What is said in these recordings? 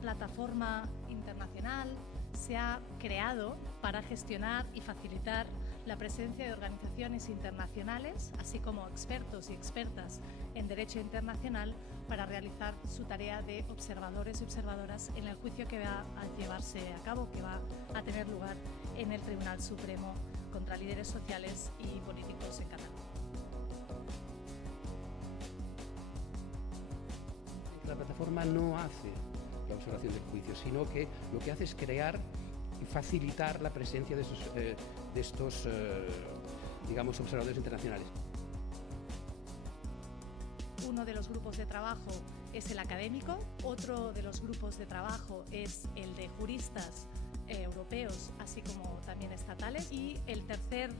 plataforma internacional se ha creado para gestionar y facilitar la presencia de organizaciones internacionales, así como expertos y expertas en derecho internacional, para realizar su tarea de observadores y observadoras en el juicio que va a llevarse a cabo, que va a tener lugar en el Tribunal Supremo contra líderes sociales y políticos en Cataluña. La plataforma no hace la observación del juicio, sino que lo que hace es crear y facilitar la presencia de estos digamos, observadores internacionales. Uno de los grupos de trabajo es el académico, otro de los grupos de trabajo es el de juristas europeos, así como también estatales, y el tercer,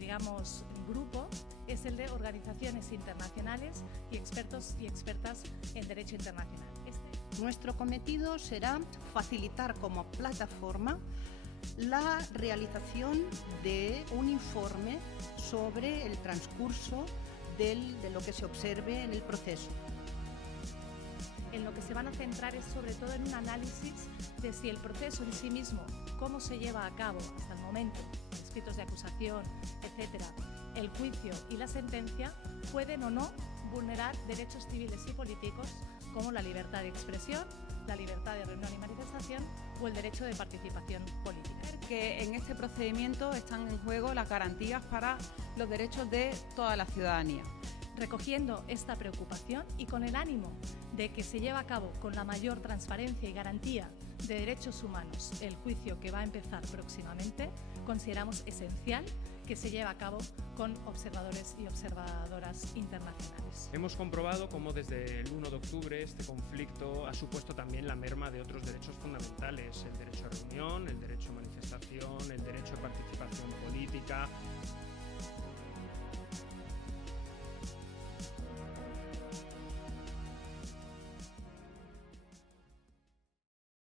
digamos, grupo es el de organizaciones internacionales y expertos y expertas en derecho internacional. Nuestro cometido será facilitar como plataforma la realización de un informe sobre el transcurso de lo que se observe en el proceso. En lo que se van a centrar es sobre todo en un análisis de si el proceso en sí mismo, cómo se lleva a cabo hasta el momento, escritos de acusación, etcétera, el juicio y la sentencia, pueden o no vulnerar derechos civiles y políticos como la libertad de expresión, la libertad de reunión y manifestación o el derecho de participación política. Que en este procedimiento están en juego las garantías para los derechos de toda la ciudadanía. Recogiendo esta preocupación y con el ánimo de que se lleve a cabo con la mayor transparencia y garantía de derechos humanos el juicio que va a empezar próximamente, consideramos esencial que se lleve a cabo con observadores y observadoras internacionales. Hemos comprobado cómo desde el 1 de octubre este conflicto ha supuesto también la merma de otros derechos fundamentales, el derecho a reunión, el derecho a manifestación, el derecho a participación política,